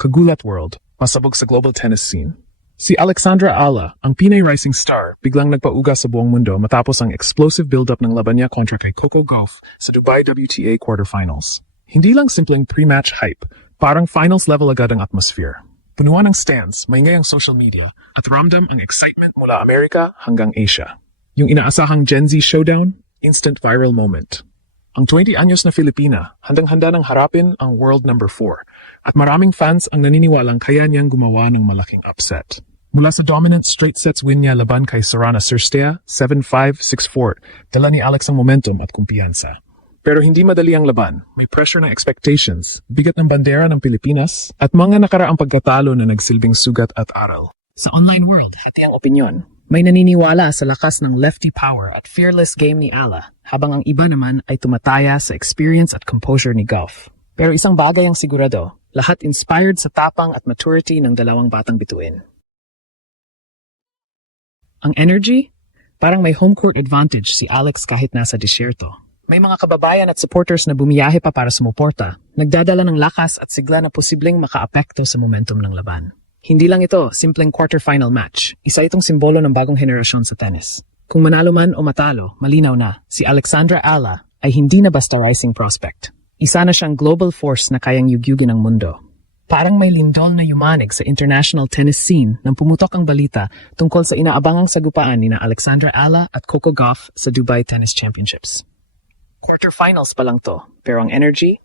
Kagulat World, masabog sa global tennis scene. Si Alexandra Ala, ang Pinay rising star, biglang nagpauga sa buong mundo matapos ang explosive build-up ng laban niya kontra kay Coco Gauff sa Dubai WTA quarterfinals. Hindi lang simpleng pre-match hype, parang finals level agad ang atmosphere. Punuan ng stands, maingay ang social media, at ramdam ang excitement mula Amerika hanggang Asia. Yung inaasahang Gen Z showdown, instant viral moment. Ang 20 anyos na Filipina, handang-handa ng harapin ang world number 4, at maraming fans ang naniniwalang kaya niyang gumawa ng malaking upset. Mula sa dominant straight sets win niya laban kay Sorana Cirstea, 7-5, 6-4, dala ni Alex ang momentum at kumpiyansa. Pero hindi madali ang laban, may pressure ng expectations, bigat ng bandera ng Pilipinas, at mga nakaraang pagkatalo na nagsilbing sugat at aral. Sa online world, hati ang opinyon. May naniniwala sa lakas ng lefty power at fearless game ni Ala, habang ang iba naman ay tumataya sa experience at composure ni Gauff. Pero isang bagay ang sigurado, lahat inspired sa tapang at maturity ng dalawang batang bituin. Ang energy? Parang may home court advantage si Alex kahit nasa disyerto. May mga kababayan at supporters na bumiyahe pa para sumuporta, nagdadala ng lakas at sigla na posibleng makaapekto sa momentum ng laban. Hindi lang ito simpleng quarterfinal match, isa itong simbolo ng bagong henerasyon sa tennis. Kung manalo man o matalo, malinaw na, si Alexandra Ala ay hindi na basta rising prospect. Isa na siyang global force na kayang yugyugin ang mundo. Parang may lindol na yumanig sa international tennis scene nang pumutok ang balita tungkol sa inaabangang sagupaan ni na Alexandra Ala at Coco Gauff sa Dubai Tennis Championships. Quarterfinals pa lang to, pero ang energy?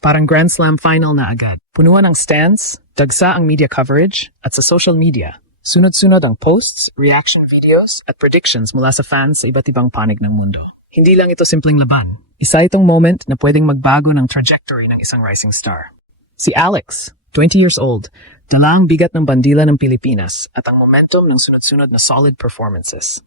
Parang Grand Slam final na agad. Punuan ang stands, dagsa ang media coverage, at sa social media. Sunod-sunod ang posts, reaction videos, at predictions mula sa fans sa iba't ibang panig ng mundo. Hindi lang ito simpleng laban. Isa itong moment na pwedeng magbago ng trajectory ng isang rising star. Si Alex, 20 years old, dala ang bigat ng bandila ng Pilipinas at ang momentum ng sunod-sunod na solid performances.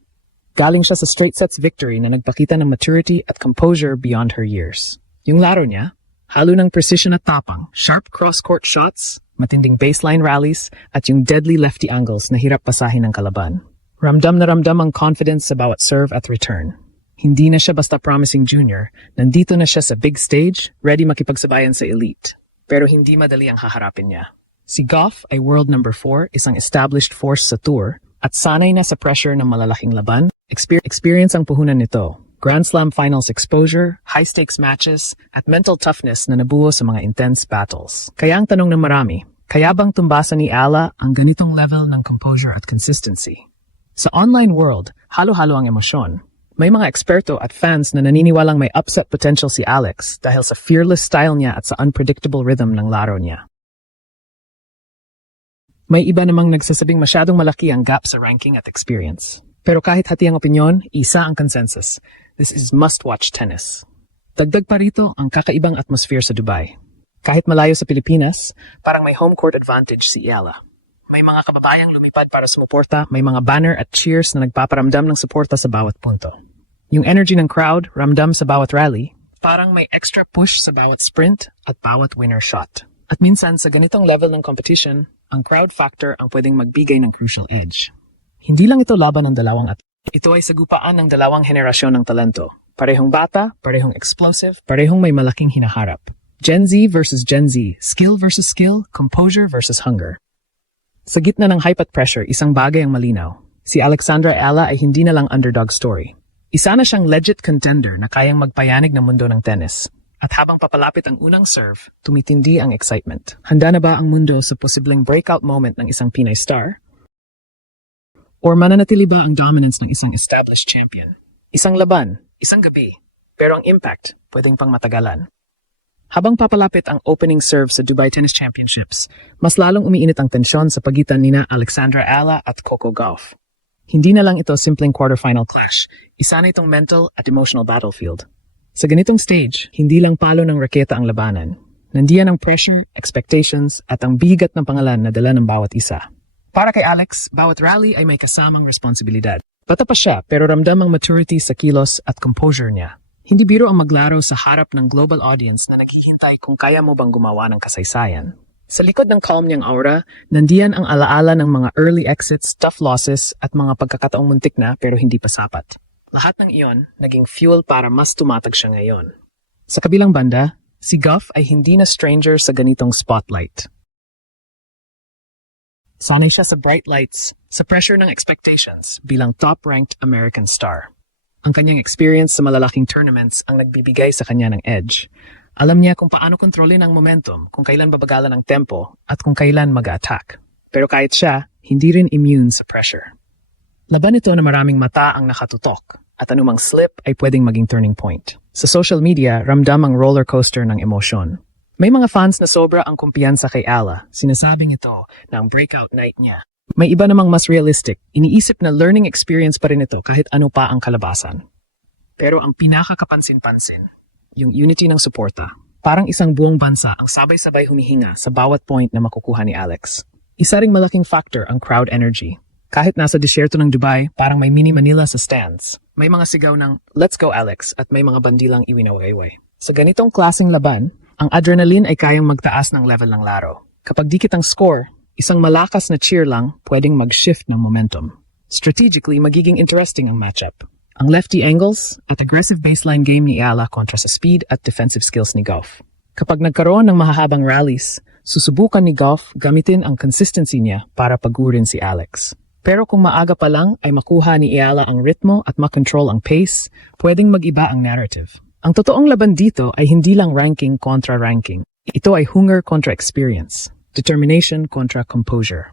Galing siya sa straight sets victory na nagpakita ng maturity at composure beyond her years. Yung laro niya, halo ng precision at tapang, sharp cross-court shots, matinding baseline rallies, at yung deadly lefty angles na hirap pasahin ng kalaban. Ramdam na ramdam ang confidence sa bawat serve at return. Hindi na siya basta promising junior, nandito na siya sa big stage, ready makipagsabayan sa elite. Pero hindi madali ang haharapin niya. Si Gauff ay world number 4, isang established force sa tour, at sanay na sa pressure ng malalaking laban. Experience ang puhunan nito. Grand Slam finals exposure, high-stakes matches, at mental toughness na nabuo sa mga intense battles. Kaya ang tanong ng marami, kaya bang tumbasan ni Ala ang ganitong level ng composure at consistency? Sa online world, halo-halo ang emosyon. May mga eksperto at fans na naniniwalang may upset potential si Alex dahil sa fearless style niya at sa unpredictable rhythm ng laro niya. May iba namang nagsasabing masyadong malaki ang gap sa ranking at experience. Pero kahit hati ang opinyon, isa ang consensus. This is must-watch tennis. Dagdag pa rito ang kakaibang atmosphere sa Dubai. Kahit malayo sa Pilipinas, parang may home court advantage si Ala. May mga kababayang lumipad para sumuporta, may mga banner at cheers na nagpaparamdam ng suporta sa bawat punto. Yung energy ng crowd, ramdam sa bawat rally, parang may extra push sa bawat sprint at bawat winner shot. At minsan sa ganitong level ng competition, ang crowd factor ang pwedeng magbigay ng crucial edge. Hindi lang ito laban ng dalawang ito ay sagupaan ng dalawang henerasyon ng talento. Parehong bata, parehong explosive, parehong may malaking hinaharap. Gen Z versus Gen Z, skill versus skill, composure versus hunger. Sa gitna ng hype at pressure, isang bagay ang malinaw. Si Alexandra Ala ay hindi na lang underdog story. Isa na siyang legit contender na kayang magpayanig ng mundo ng tennis. At habang papalapit ang unang serve, tumitindi ang excitement. Handa na ba ang mundo sa posibleng breakout moment ng isang Pinay star? Or mananatili ba ang dominance ng isang established champion? Isang laban, isang gabi, pero ang impact pwedeng pang matagalan. Habang papalapit ang opening serve sa Dubai Tennis Championships, mas lalong umiinit ang tensyon sa pagitan nina Alexandra Ala at Coco Gauff. Hindi na lang ito simpleng quarterfinal clash, isa na itong mental at emotional battlefield. Sa ganitong stage, hindi lang palo ng raketa ang labanan. Nandiyan ang pressure, expectations, at ang bigat ng pangalan na dala ng bawat isa. Para kay Alex, bawat rally ay may kasamang responsibilidad. Bata pa siya pero ramdam ang maturity sa kilos at composure niya. Hindi biro ang maglaro sa harap ng global audience na naghihintay kung kaya mo bang gumawa ng kasaysayan. Sa likod ng calm niyang aura, nandiyan ang alaala ng mga early exits, tough losses at mga pagkakataong muntik na pero hindi pa sapat. Lahat ng iyon naging fuel para mas tumatag siya ngayon. Sa kabilang banda, si Gauff ay hindi na stranger sa ganitong spotlight. Sanay siya sa bright lights, sa pressure ng expectations bilang top-ranked American star. Ang kanyang experience sa malalaking tournaments ang nagbibigay sa kanya ng edge. Alam niya kung paano kontrolin ang momentum, kung kailan babagalan ang tempo, at kung kailan mag-attack. Pero kahit siya, hindi rin immune sa pressure. Laban ito na maraming mata ang nakatutok, at anumang slip ay pwedeng maging turning point. Sa social media, ramdam ang roller coaster ng emosyon. May mga fans na sobra ang kumpiyansa kay Ala, sinasabing ito na ang breakout night niya. May iba namang mas realistic, iniisip na learning experience pa rin ito kahit ano pa ang kalabasan. Pero ang pinakakapansin-pansin, yung unity ng suporta. Parang isang buong bansa ang sabay-sabay humihinga sa bawat point na makukuha ni Alex. Isa ring malaking factor ang crowd energy. Kahit nasa disyerto ng Dubai, parang may mini Manila sa stands. May mga sigaw ng, "Let's go Alex," at may mga bandilang iwinawayway. Sa ganitong klaseng laban, ang adrenaline ay kayang magtaas ng level ng laro. Kapag dikit ang score, isang malakas na cheer lang pwedeng mag-shift ng momentum. Strategically, magiging interesting ang matchup. Ang lefty angles at aggressive baseline game ni Ala kontra sa speed at defensive skills ni Goff. Kapag nagkaroon ng mahahabang rallies, susubukan ni Goff gamitin ang consistency niya para pagurin si Alex. Pero kung maaga pa lang ay makuha ni Ala ang ritmo at makontrol ang pace, pwedeng mag-iba ang narrative. Ang totoong laban dito ay hindi lang ranking kontra ranking. Ito ay hunger kontra experience, determination kontra composure.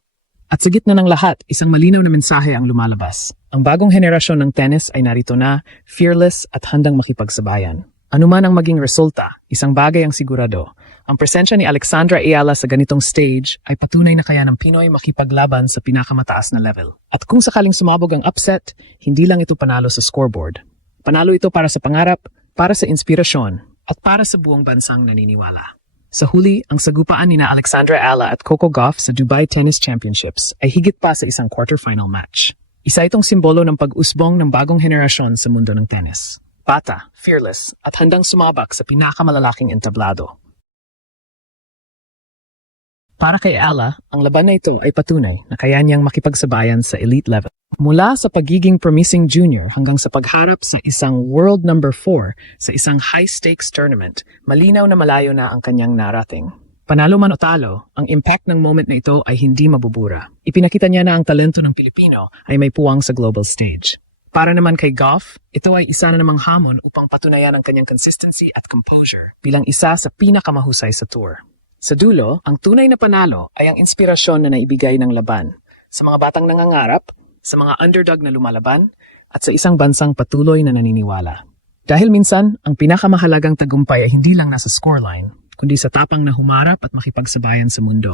At sa gitna ng lahat, isang malinaw na mensahe ang lumalabas. Ang bagong henerasyon ng tennis ay narito na, fearless at handang makipagsabayan. Ano man ang maging resulta, isang bagay ang sigurado. Ang presensya ni Alexandra Ayala sa ganitong stage ay patunay na kaya ng Pinoy makipaglaban sa pinakamataas na level. At kung sakaling sumabog ang upset, hindi lang ito panalo sa scoreboard. Panalo ito para sa pangarap, para sa inspirasyon, at para sa buong bansang naniniwala. Sa huli, ang sagupaan ni na Alexandra Ayala at Coco Gauff sa Dubai Tennis Championships ay higit pa sa isang quarterfinal match. Isa itong simbolo ng pag-usbong ng bagong henerasyon sa mundo ng tennis. Bata, fearless, at handang sumabak sa pinakamalalaking entablado. Para kay Ala, ang laban na ito ay patunay na kaya niyang makipagsabayan sa elite level. Mula sa pagiging promising junior hanggang sa pagharap sa isang world number 4 sa isang high-stakes tournament, malinaw na malayo na ang kanyang narating. Panalo man o talo, ang impact ng moment na ito ay hindi mabubura. Ipinakita niya na ang talento ng Pilipino ay may puwang sa global stage. Para naman kay Goff, ito ay isa na namang hamon upang patunayan ang kanyang consistency at composure bilang isa sa pinakamahusay sa tour. Sa dulo, ang tunay na panalo ay ang inspirasyon na naibigay ng laban sa mga batang nangangarap, sa mga underdog na lumalaban, at sa isang bansang patuloy na naniniwala. Dahil minsan, ang pinakamahalagang tagumpay ay hindi lang nasa scoreline, kundi sa tapang na humarap at makipagsabayan sa mundo.